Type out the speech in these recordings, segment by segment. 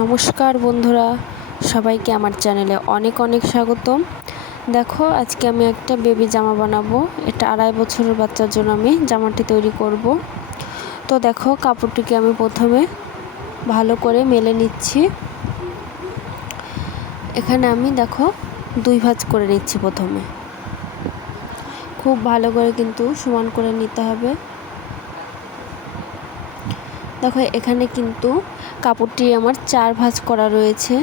নমস্কার বন্ধুরা, সবাইকে আমার চ্যানেলে অনেক অনেক স্বাগতম। দেখো, আজকে আমি একটা বেবি জামা বানাবো। এটা 2.5 বছরের বাচ্চার জন্য আমি জামাটি তৈরি করব। তো দেখো, কাপড়টিকে আমি প্রথমে ভালো করে মেলে নিচ্ছি। এখানে আমি দেখো 2 ভাঁজ করে নিচ্ছি। প্রথমে খুব ভালো করে কিন্তু সমান করে নিতে হবে। দেখো, এখানে কিন্তু কাপড়টি আমার 4 ভাঁজ করা রয়েছে।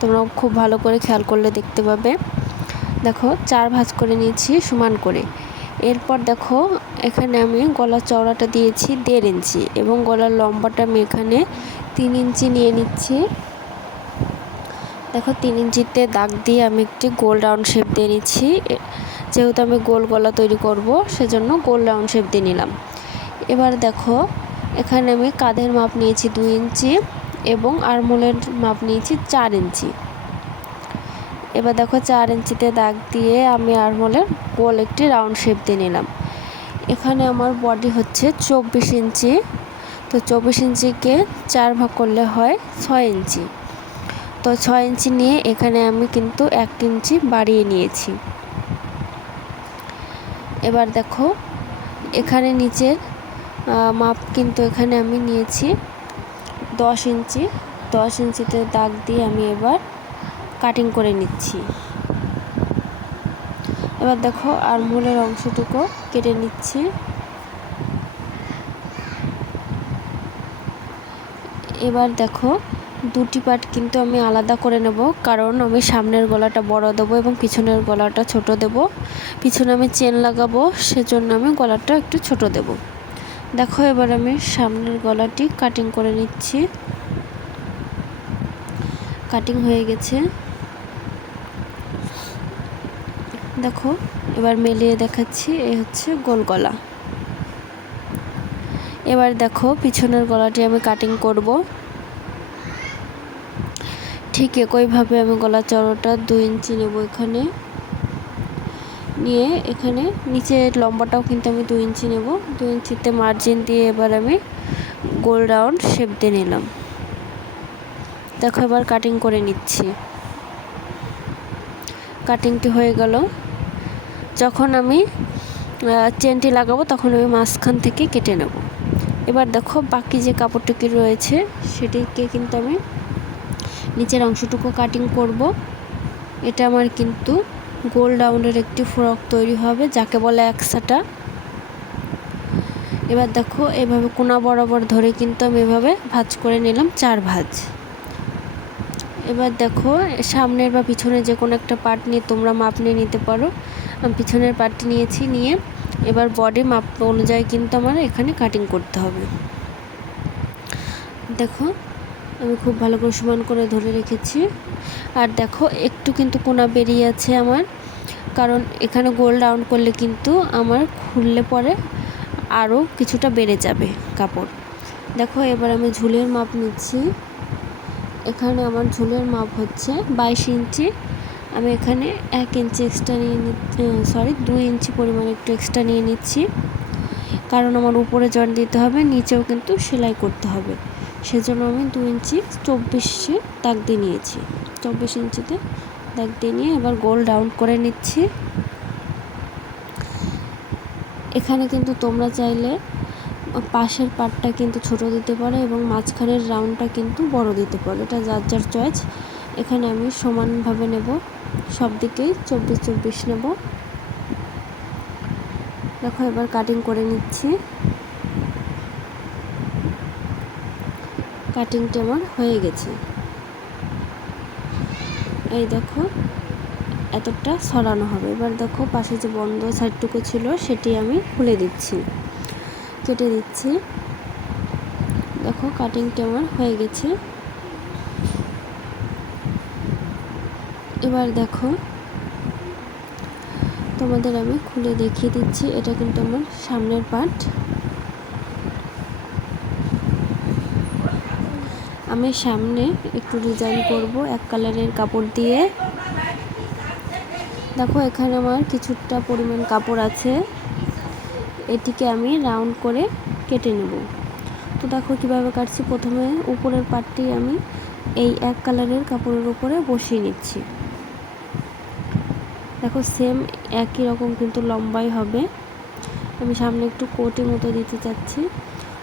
তোমরা খুব ভালো করে খেয়াল করলে দেখতে পাবে। দেখো, 4 ভাঁজ করে নিয়েছি সমান করে। এরপর দেখো, এখানে আমি গলার চওড়াটা দিয়েছি 1.5 ইঞ্চি এবং গলার লম্বাটা আমি এখানে 3 ইঞ্চি নিয়ে নিচ্ছি। দেখো, 3 ইঞ্চিতে দাগ দিয়ে আমি একটি গোল রাউন্ড শেপ দিয়ে নিচ্ছি। যেহেতু আমি গোল গলা তৈরি করব, সেজন্য গোল রাউন্ড শেপ দিয়ে নিলাম। এবার দেখো, এখানে আমি কাঁধের মাপ নিয়েছি 2 ইঞ্চি এবং আরমোলের মাপ নিয়েছি 4 ইঞ্চি। এবার দেখো, 4 ইঞ্চিতে দাগ দিয়ে আমি আরমোলের গোল একটি রাউন্ড শেপ দিয়ে নিলাম। এখানে আমার বডি হচ্ছে 24 ইঞ্চি। তো 24 ইঞ্চিকে 4 ভাগ করলে হয় 6 ইঞ্চি। তো 6 ইঞ্চি নিয়ে এখানে আমি কিন্তু 1 ইঞ্চি বাড়িয়ে নিয়েছি। এবার দেখো, এখানে নিচের মাপ কিন্তু এখানে আমি নিয়েছি 10 ইঞ্চি। 10 ইঞ্চিতে দাগ দিয়ে আমি এবার কাটিং করে নিচ্ছি। এবার দেখো, আরমোলের অংশটুকু কেটে নিচ্ছি। এবার দেখো, দুটি পার্ট কিন্তু আমি আলাদা করে নেব, কারণ আমি সামনের গলাটা বড় দেবো এবং পিছনের গলাটা ছোট দেব। পিছনে আমি চেন লাগাবো, সেজন্য আমি গলাটা একটু ছোট দেব। দেখো, এবার আমি সামনের গলাটি কাটিং করে নিচ্ছি। কাটিং হয়ে গেছে। দেখো, এবার মেলিয়ে দেখাচ্ছি। এই হচ্ছে গোল গলা। এবার দেখো, পিছনের গলাটি আমি কাটিং করব। ঠিক একইভাবে আমি গলা চওড়াটা 2 ইঞ্চি নেব। এখানে নিয়ে এখানে নিচের লম্বাটাও কিন্তু আমি 2 ইঞ্চি নেব। 2 ইঞ্চিতে মার্জিন দিয়ে এবার আমি গোল রাউন্ড শেপ দিয়ে নিলাম। দেখো, এবার কাটিং করে নিচ্ছি। কাটিংটি হয়ে গেল। যখন আমি চেনটি লাগাবো, তখন আমি মাঝখান থেকে কেটে নেব। এবার দেখো, বাকি যে কাপড়টুকু রয়েছে সেটিকে কিন্তু আমি নিচের অংশটুকু কাটিং করব। এটা আমার কিন্তু গোল রাউন্ডের একটি ফ্রক তৈরি হবে, যাকে বলে একসাটা। এবার দেখো, এভাবে কোনা বরাবর ধরে কিন্তু আমি এভাবে ভাঁজ করে নিলাম 4 ভাঁজ। এবার দেখো, সামনের বা পিছনের যে কোনো একটা পার্ট নিয়ে তোমরা মাপ নিয়ে নিতে পারো। আমি পিছনের পার্টটি নিয়েছি। নিয়ে এবার বডি মাপ অনুযায়ী কিন্তু আমার এখানে কাটিং করতে হবে। দেখো, আমি খুব ভালো করে সমান করে ধরে রেখেছি। আর দেখো, একটু কিন্তু কোনা বেরিয়ে আছে আমার, কারণ এখানে গোল রাউন্ড করলে কিন্তু আমার খুললে পরে আরও কিছুটা বেড়ে যাবে কাপড়। দেখো, এবার আমি ঝুলের মাপ নিচ্ছি। এখানে আমার ঝুলের মাপ হচ্ছে 22 ইঞ্চি। আমি এখানে 1 ইঞ্চি এক্সট্রা নিয়ে 2 ইঞ্চি পরিমাণ একটু এক্সট্রা নিয়ে নিচ্ছি, কারণ আমার উপরে জয়েন্ট দিতে হবে, নিচেও কিন্তু সেলাই করতে হবে। সেজন্য আমি 2 ইঞ্চি 24 দাগ দিয়ে নিয়েছি। 24 ইঞ্চিতে দাগ দিয়ে নিয়ে এবার গোল রাউন্ড করে নিচ্ছি। এখানে কিন্তু তোমরা চাইলে পাশের পার্টটা কিন্তু ছোট দিতে পারো এবং মাঝখানের রাউন্ডটা কিন্তু বড় দিতে পারো, এটা যার যার চয়েস। এখানে আমি সমানভাবে নেব, সব দিকেই 24-24 নেব। দেখো, এবার কাটিং করে নিচ্ছি। কাটিংটা আমার হয়ে গেছে। এই দেখো, এতটা সরানো হবে। এবার দেখো, পাশে যে বন্ধ সাইডটুকু ছিল সেটি আমি খুলে দিচ্ছি, কেটে দিচ্ছি। দেখো, কাটিংটা আমার হয়ে গেছে। এবার দেখো, তোমাদের আমি খুলে দেখিয়ে দিচ্ছি। এটা কিন্তু আমার সামনের পার্ট। আমি সামনে একটু ডিজাইন করব এক কালারের কাপড় দিয়ে। দেখো, এখানে আমার কিছুটা পরিমাণ কাপড় আছে, এটিকে আমি রাউন্ড করে কেটে নেব। তো দেখো কিভাবে কাটছি। প্রথমে উপরের পার্টটি আমি এই এক কালারের কাপড়ের উপরে বসিয়ে নিচ্ছি। দেখো সেম একই রকম কিন্তু লম্বাই হবে। আমি সামনে একটু কোটি মতো দিতে চাচ্ছি,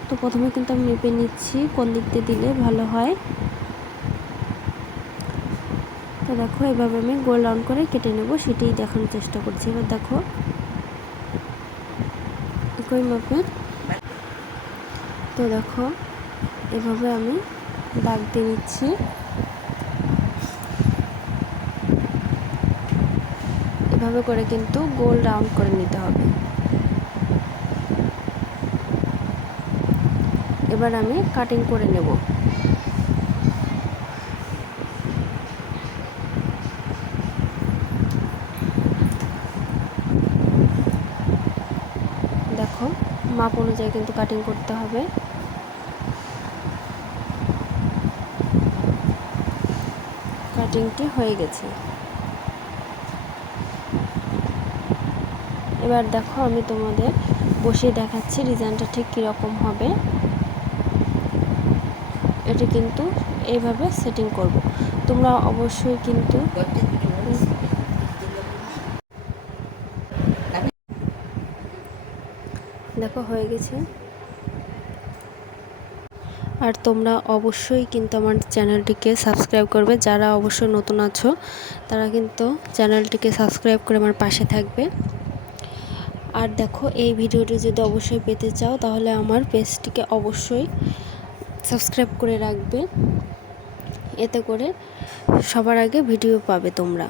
তো প্রথমে কিন্তু আমি মেপে নিচ্ছি কোন দিক দিয়ে দিলে ভালো হয়। তো দেখো এভাবে আমি গোল রাউন্ড করে কেটে নেব, সেটাই দেখানোর চেষ্টা করছি। এবার দেখো একই মাপের, তো দেখো এভাবে আমি দাগ দিয়ে নিচ্ছি। এভাবে করে কিন্তু গোল রাউন্ড করে নিতে হবে। এবার আমি কাটিং করে নেব। দেখো মাপ অনুযায়ী কিন্তু কাটিং করতে হবে। কাটিংটি হয়ে গেছে। এবার দেখো আমি তোমাদের বসিয়ে দেখাচ্ছি ডিজাইনটা ঠিক কীরকম হবে। এটা কিন্তু এইভাবে সেটিং করব। তোমরা অবশ্যই কিন্তু দেখো হয়ে গেছে। আর তোমরা অবশ্যই কিন্তু আমার চ্যানেলটিকে সাবস্ক্রাইব করবে। যারা অবশ্যই নতুন আছো তারা কিন্তু চ্যানেলটিকে সাবস্ক্রাইব করে আমার পাশে থাকবে। আর দেখো এই ভিডিওটি যদি অবশ্যই পেতে চাও তাহলে আমার পেজটিকে অবশ্যই সাবস্ক্রাইব করে রাখবে, এতে করে সবার আগে ভিডিও পাবে তোমরা।